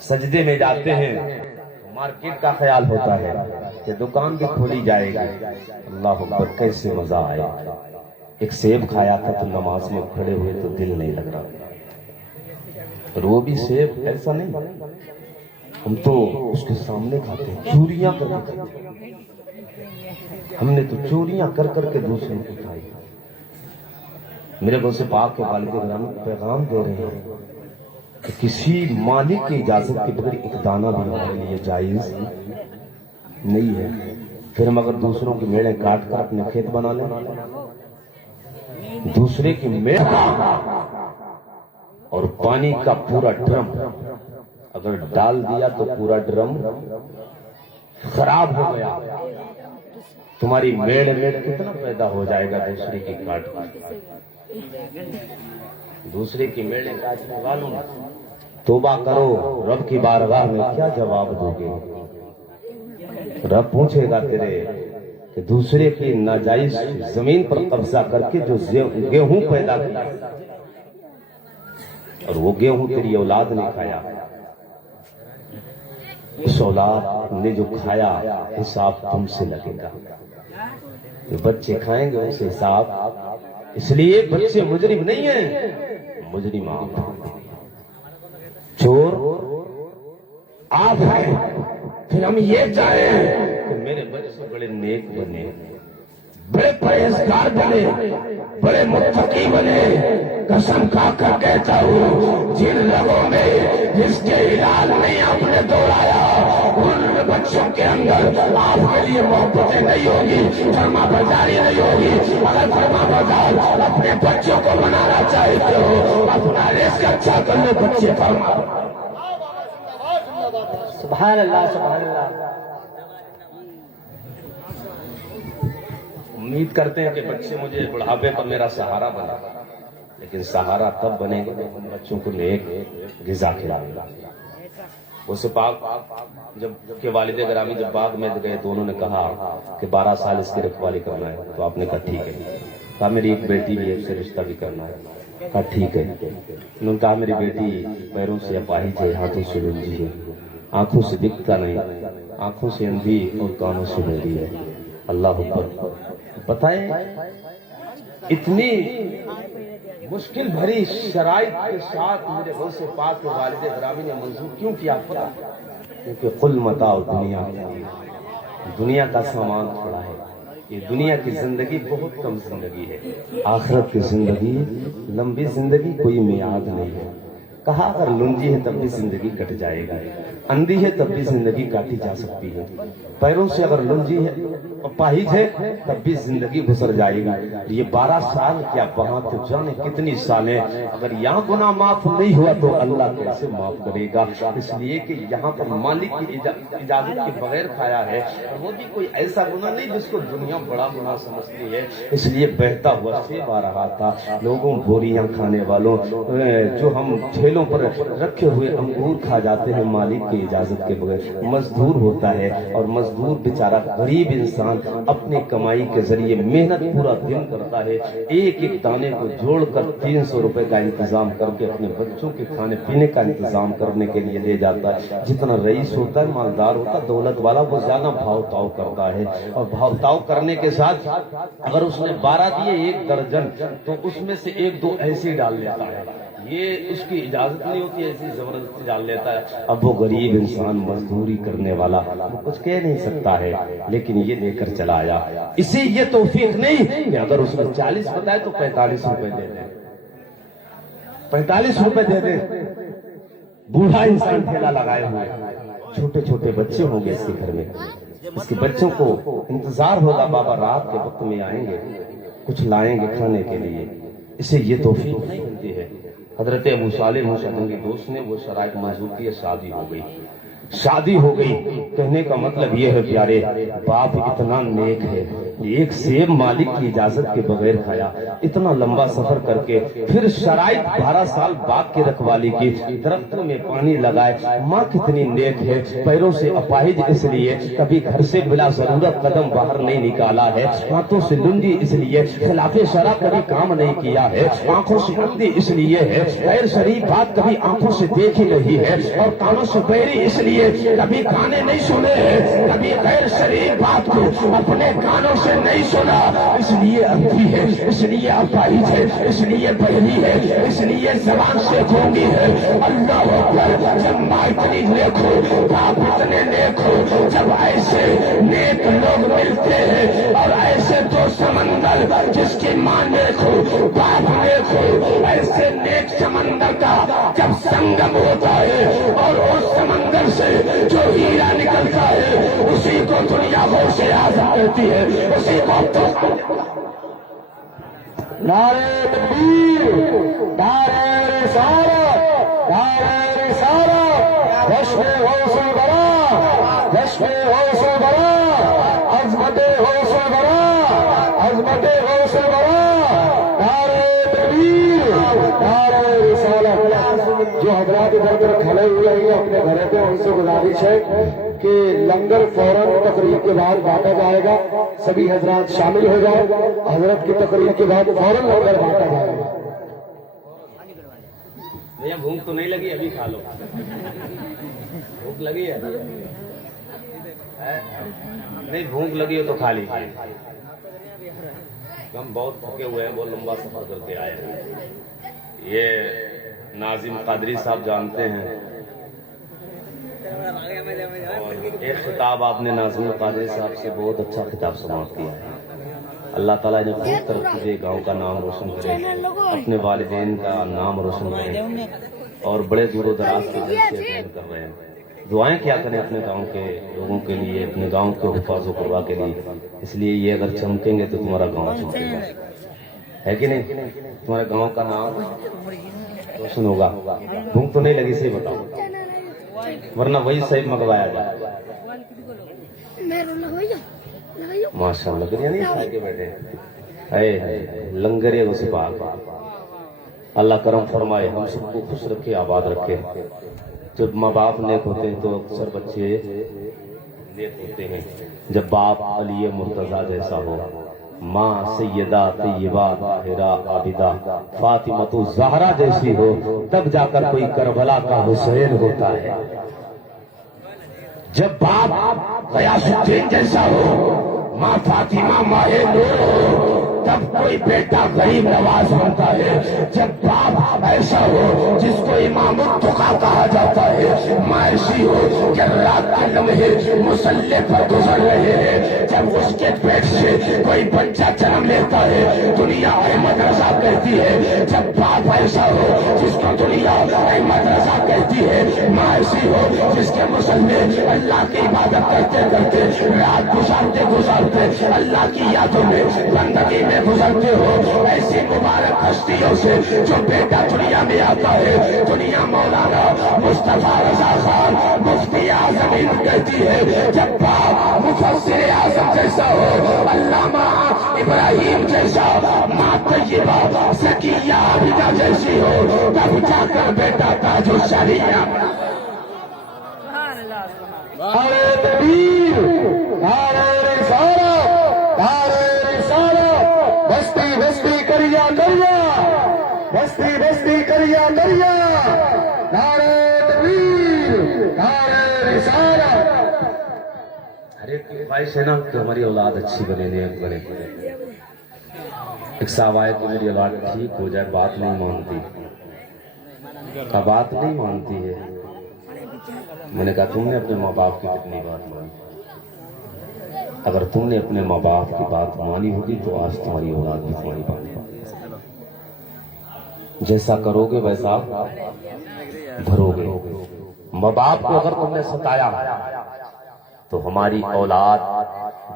سجدے میں جاتے ہیں مارکیٹ کا خیال ہوتا ہے کہ دکان بھی کھولی جائے گی. اللہ اکبر کیسے مزہ آیا. ایک سیب کھایا تھا تو نماز میں کھڑے ہوئے تو دل نہیں لگ رہا. اور وہ بھی سیب ایسا نہیں، ہم تو اس کے سامنے کھاتے ہیں، چوریاں کر کے کھاتے ہیں. ہم نے تو چوریاں کر کر کے دوسروں کو کھائی. میرے غوث پاک کے والد گرامی پیغام دے رہے ہیں کہ کسی مالک کی اجازت کے بغیر ایک دانہ بھی ہمارے لیے جائز نہیں ہے. پھر ہم اگر دوسروں کی میڑیں کاٹ کر اپنے کھیت بنا لیں، دوسرے کی میڑ اور پانی کا پورا ڈرم اگر ڈال دیا تو پورا ڈرم خراب ہو گیا. تمہاری میڑ کتنا پیدا ہو جائے گا دوسرے کی کاٹ دوسرے کی میڑیں کاٹنے والوں. توبہ کرو، رب کی بارگاہ میں کیا جواب دو گے؟ رب پوچھے گا تیرے کہ دوسرے کی ناجائز زمین پر قبضہ کر کے جو گیہوں پیدا کیا اور وہ گیہوں تیری اولاد نے کھایا، اس اولاد نے جو کھایا حساب تم سے لگے گا. جو بچے کھائیں گے اس حساب. اس لیے بچے مجرم نہیں ہیں، مجرم آپ. چور آپ ہیں. پھر ہم یہ چاہیں کہ میرے بچے بڑے نیک بنے، بڑے پرہیزگار بنے، بڑے متقی بنے. قسم کھا کر کہتا ہوں جن لوگوں میں جس کے ہلال نہیں آپ نے دوڑایا ان بچوں کے اندر آپ کے لیے محبتیں نہیں ہوگی، فرما برداری نہیں ہوگی. اگر فرما بردار اپنے بچوں کو بنانا چاہتے ہو اپنا رزق اچھا کر لو. بچے فرما. سبحان اللہ سبحان اللہ. امید کرتے ہیں کہ بچے مجھے بڑھاپے پر میرا سہارا بنا، لیکن سہارا تب بنے گا جب ہم بچوں کو نیک غذا کھلائیں گے. اس پاک جب کے والد گرامی جب باغ میں گئے تو انہوں نے کہا کہ 12 سال اس کی رکھوالی کرنا ہے. تو آپ نے کہا ٹھیک ہے. کہا میری ایک بیٹی بھی ہے، اس سے رشتہ بھی کرنا ہے. کہا ٹھیک ہے. انہوں نے کہا میری بیٹی پیروں سے اپاہج ہے، ہاتھوں سے لنجی ہے، آنکھوں سے دکھتا نہیں، آنکھوں سے اندھی اور کانوں سے بہری ہے. اللہ اکبر. بتائیں اتنی مشکل بھری شرائط کے ساتھ میرے غوث پاک کے والد گرامی نے منظور کیوں کیا؟ پتا کیونکہ قل متاع دنیا، دنیا کا سامان تھوڑا ہے. یہ دنیا کی زندگی بہت کم زندگی ہے. آخرت کی زندگی لمبی زندگی کوئی میعاد نہیں ہے. کہا اگر لنجی ہے تب بھی زندگی کٹ جائے گا، اندھی ہے تب بھی زندگی کاٹی جا سکتی ہے، پیروں سے اگر لنجی ہے اپاہج ہے تب بھی زندگی گزر جائے گی. یہ 12 سال کیا وہاں تو جانے کتنی سالیں. اگر یہاں گناہ معاف نہیں ہوا تو اللہ کیسے معاف کرے گا؟ اس لیے کہ یہاں پر مالک کی اجازت کے بغیر کھایا ہے، وہ بھی کوئی ایسا گناہ نہیں جس کو دنیا بڑا گناہ سمجھتی ہے. اس لیے بہتا ہوا سیب آ رہا تھا. لوگوں بوریاں کھانے والوں جو ہم ٹھیلوں پر رکھے ہوئے انگور کھا جاتے ہیں مالک کی اجازت کے بغیر. مزدور ہوتا ہے اور مزدور بیچارہ غریب انسان اپنی کمائی کے ذریعے محنت پورا دن کرتا ہے، ایک ایک دانے کو جوڑ کر 300 روپے کا انتظام کر کے اپنے بچوں کے کھانے پینے کا انتظام کرنے کے لیے لے جاتا ہے. جتنا رئیس ہوتا ہے، مالدار ہوتا ہے، دولت والا، وہ زیادہ بھاؤ تاؤ کرتا ہے. اور بھاؤ تاؤ کرنے کے ساتھ اگر اس نے 12 دیے 1 درجن تو اس میں سے 1-2 ایسے ہی ڈال لیتا ہے. یہ اس کی اجازت نہیں ہوتی، ایسی زبردستی ڈال لیتا ہے. اب وہ غریب انسان مزدوری کرنے والا وہ کچھ کہہ نہیں سکتا ہے، لیکن یہ دے کر چلا آیا. اسے یہ توفیق نہیں کہ اگر اس نے 40 بتایا تو 45 روپے دے دیں، 45 روپے دے دیں. بوڑھا انسان ٹھیلا لگائے ہوئے، چھوٹے چھوٹے بچے ہوں گے اس کے گھر میں، اس کے بچوں کو انتظار ہوگا بابا رات کے وقت میں آئیں گے، کچھ لائیں گے کھانے کے لیے. اسے یہ توفیق نہیں ملتی ہے. حضرت ابو صالح موسیٰ کے دوست نے وہ شرائط منظور کی، شادی ہو گئی. شادی ہو گئی. کہنے کا مطلب یہ ہے پیارے، باپ اتنا نیک ہے، ایک سیب مالک کی اجازت کے بغیر کھایا، اتنا لمبا سفر کر کے، پھر شرائط 12 سال باغ کی رکھوالی کی، درختوں میں پانی لگائے. ماں کتنی نیک ہے، پیروں سے اپاہج اس لیے کبھی گھر سے بلا ضرورت قدم باہر نہیں نکالا ہے، ہاتھوں سے لنگی اس لیے خلاف شرع کبھی کام نہیں کیا ہے، آنکھوں سے اندھی اس لیے ہے، غیر شریف بات کبھی آنکھوں سے دیکھی نہیں ہے، اور کانوں سے بہری اس لیے کبھی گانے نہیں سنے ہیں، کبھی غیر شریف بات کو اپنے کانوں سے نہیں سنا، اس لیے اندھی ہے، اس لیے اپاہج ہے، اس لیے بہری ہے، اس لیے زبان سے گونگی ہے. اللہ اکبر. جب ماں اتنی نیک ہو، باپ اتنے نیک ہو، جب ایسے نیک لوگ ملتے ہیں اور ایسے دو سمندر، جس کی ماں نیک ہو باپ نیک ہو، ایسے نیک سمندر کا جب سنگم ہوتا ہے اور اس سمندر سے جو ہیرا نکلتا ہے، اسی کو دنیا غوث اعظم کہتی ہے، اسی کو نعرہ تکبیر، نعرہ رسالت، نعرہ رسالت، جشن غوث الورا، جشن غوث الورا، عظمت غوث الورا، عظمت غوث الورا، نعرہ تکبیر، نعرہ رسالت. جو حضرات ادھر ادھر کھڑے ہوئے ہیں اپنے گھروں پہ، ان سے گزارش ہے کہ لنگر فوراً تقریب کے بعد بانٹا جائے گا، سبھی حضرات شامل ہو جائیں. حضرت کی تقریب کے بعد فوراً لنگر بانٹا جائے گا. بھیا بھوک تو نہیں لگی؟ ابھی کھا لو. بھوک لگی ہے؟ نہیں بھوک لگی ہو تو کھا لی. ہم بہت تھکے ہوئے ہیں، بہت لمبا سفر کر کے آئے ہیں. یہ ناظم قادری صاحب جانتے ہیں، اور ایک خطاب آپ نے ناظم قادری صاحب سے بہت اچھا خطاب سماعت کیا ہے. اللہ تعالیٰ نے خوب ترقی دے، گاؤں کا نام روشن کرے، اپنے والدین کا نام روشن کرے، اور بڑے دور و دراز کے جلسے اٹینڈ کر رہے ہیں. دعائیں کیا کریں اپنے گاؤں کے لوگوں کے لیے، اپنے گاؤں کے حفاظ و قربا کے لیے. اس لیے یہ اگر چمکیں گے تو تمہارا گاؤں چمکے گا، ہے کہ نہیں؟ تمہارے گاؤں کا نام روشن ہوگا. بھوک تو نہیں لگی؟ سے بتاؤ، ورنہ وہی صحیح منگوایا جائے. ماشاء اللہ بریانی کھا کے بیٹھے اے لنگر وسپاک. اللہ کرم فرمائے، ہم سب کو خوش رکھے، آباد رکھے. جب ماں باپ نیک ہوتے ہیں تو اکثر بچے نیک ہوتے ہیں. جب باپ علی مرتضیٰ جیسا ہو، ماں سیدہ طیبہ طاہرہ عابدہ فاطمہ زہرا جیسی ہو، تب جا کر کوئی کربلا کا حسین ہوتا ہے. جب باپ غیاث الدین جیسا ہو، ماں فاطمہ ماہ نور ہو، تب کوئی بیٹا غریب نواز ہوتا ہے. جب باپ ایسا ہو جس کو امام التقیٰ کہا جاتا ہے، ماں ایسی ہو کہ رات کے لمحے مصلی پر گزر رہے ہیں، جب اس کے پیٹ سے کوئی بچہ جنم لیتا ہے، دنیا احمد رضا کہتی ہے. جب باپ ایسا ہو جس کو دنیا احمد رضا کہتی ہے، ماں ایسی ہو جس کے مصلی اللہ کی عبادت کرتے کرتے رات گزارتے گزارتے اللہ کی یادوں میں بندگی میں گزرتے ہو. ایسی مبارک ہستیوں سے جو بیٹا دنیا میں آتا ہے، دنیا مولانا مصطفیٰ رضا خان مفتی اعظم ہند کہتی ہے. جب باپ مفسر اعظم جیسا ہو، علامہ ابراہیم جیسا، ماں طیبہ زکیہ عابدہ جیسی ہو، تب جا کر بیٹا تاج الشریعہ. نعرہ تکبیر، نعرہ رسالت، نعرہ رسالت، بستی بستی کریا کریا، بستی بستی کریا کریا، نعرہ تکبیر، نعرہ رسالت. ہر ایک کی خواہش ہے نا کہ ہماری اولاد اچھی بنے، نیک بنے. ایک صاحب آئے کہ میری اولاد ٹھیک ہو جائے، بات نہیں مانتی. کا بات نہیں مانتی ہے؟ میں نے کہا تم نے اپنے ماں باپ کی کتنی بات مانی؟ اگر تم نے اپنے ماں باپ کی بات مانی ہوگی تو آج تمہاری اولاد بھی تمہاری بات مانی. جیسا کرو گے ویسا بھرو گے. ماں باپ کو اگر تم نے ستایا تو ہماری اولاد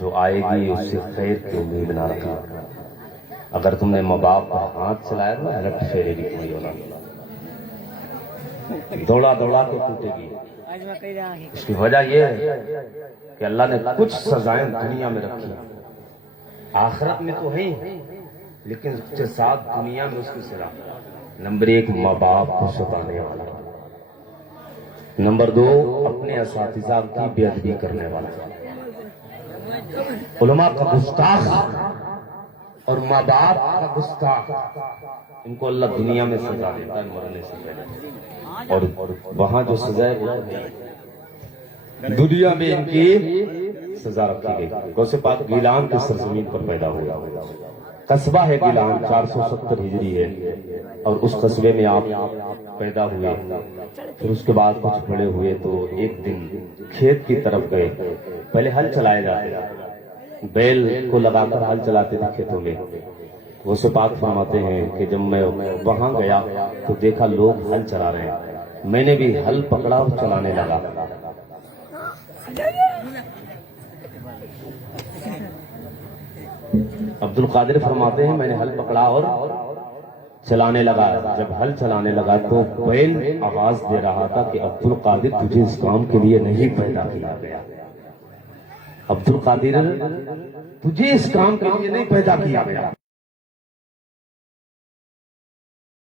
جو آئے گی اس سے خیر کی امید نہ رکھا. اگر تم نے ماں باپ کا ہاتھ چلایا تو رٹ پھیرے گی تمہاری اولاد. دوڑا دوڑا کے ٹوٹے گی۔ اس کی وجہ یہ ہے کہ اللہ نے کچھ سزائیں دنیا میں رکھی، آخرت میں تو ہے لیکن اس کے ساتھ دنیا میں اس کی سزا۔ نمبر 1 ماں باپ کو ستانے والا، نمبر 2 اپنے اساتذہ کی بے ادبی کرنے والا، علماء کا گستاخ اور ماں باپ کا گستاخ، ان کو اللہ دنیا میں سزا دیتا ہے مرنے سے پہلے، اور وہاں جو سزا ہے وہ دنیا میں ان کی سزا رکھی گئی۔ غوث پاک گیلان کی سرزمین پر پیدا ہوا، قصبہ ہے گیلان، 470 ہجری ہے، اور اس قصبے میں آپ پیدا ہوئے۔ پھر اس کے بعد کچھ بڑے ہوئے تو ایک دن کھیت کی طرف گئے، پہلے ہل چلائے جاتے، بیل کو لگا کر ہل چلاتے تھے کھیتوں میں۔ غوث پاک فرماتے ہیں کہ جب میں وہاں گیا تو دیکھا لوگ ہل چلا رہے ہیں، میں نے بھی ہل پکڑا اور چلانے لگا۔ عبد القادر فرماتے ہیں میں نے ہل پکڑا اور چلانے لگا، جب ہل چلانے لگا تو بیل آواز دے رہا تھا کہ عبد القادر تجھے اس کام کے لیے نہیں پیدا کیا گیا، عبد القادر تجھے اس کام کے لیے نہیں پیدا کیا گیا۔